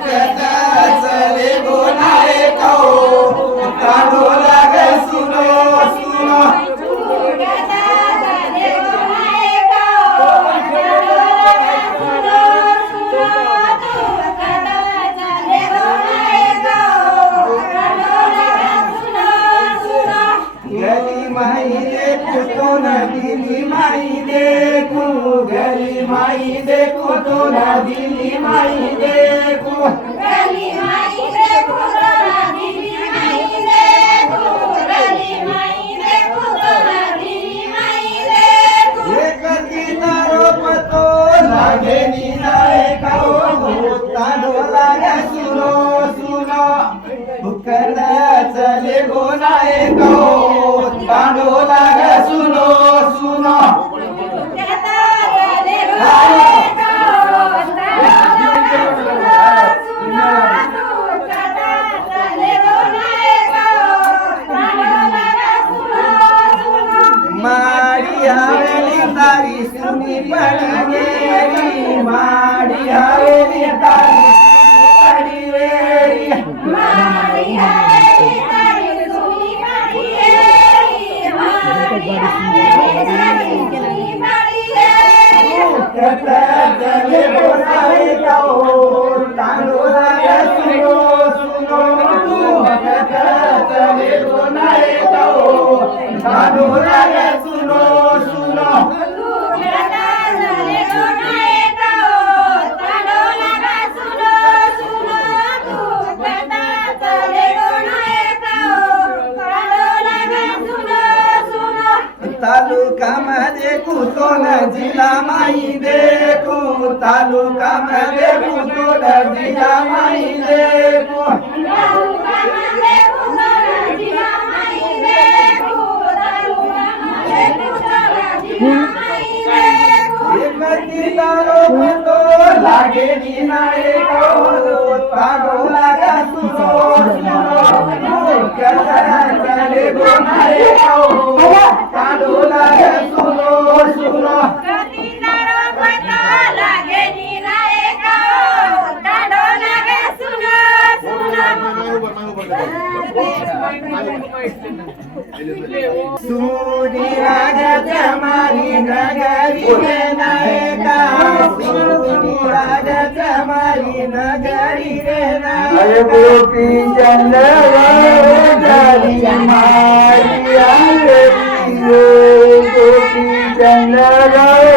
दुखता चले गोनाए कहो काढो लाग सुनो सुनो गली माई देखो तो नदी माई देखो गली माई देखो तो नदी माई देखो गली माई देखो तो नदी माई देखो गली माई देखो तो नदी माई देखो एक तारो पतो लागे नीनाए कहो तांडो लागे सुनो सुनो दुखता चले गोनाए कहो तांडो लागे सुनो सुनो माड़ी हवेली तारी सुनी पड़ी गेरी माड़ी हवेली तारी पड़ी वेरी मारी हवेली तारी सुनी पड़ी है मारी हवेली सुनी पड़ी है कथा चले बोलाए कहो तांडो लागे सुनो सुनो कथा चले बोलाए कहो तांडो लागे सुनो सुनो तालुका मध्ये कुतोन जिल्हा माई देखो तालुका मध्ये कुतोन जिल्हा माई देखो एकती तारो पतो लागे नीनाए कहो ताडो लागा सुनो सुनो कथा चले गोनाए कहो ताडो लागा सुनो सुनो सुनी रागाच्या मारी नगरी रे नायका सुनी रागाच्या मारी नगरी रे नायका गोपी चंद्रवारी मारी गोपी चंद्रवारी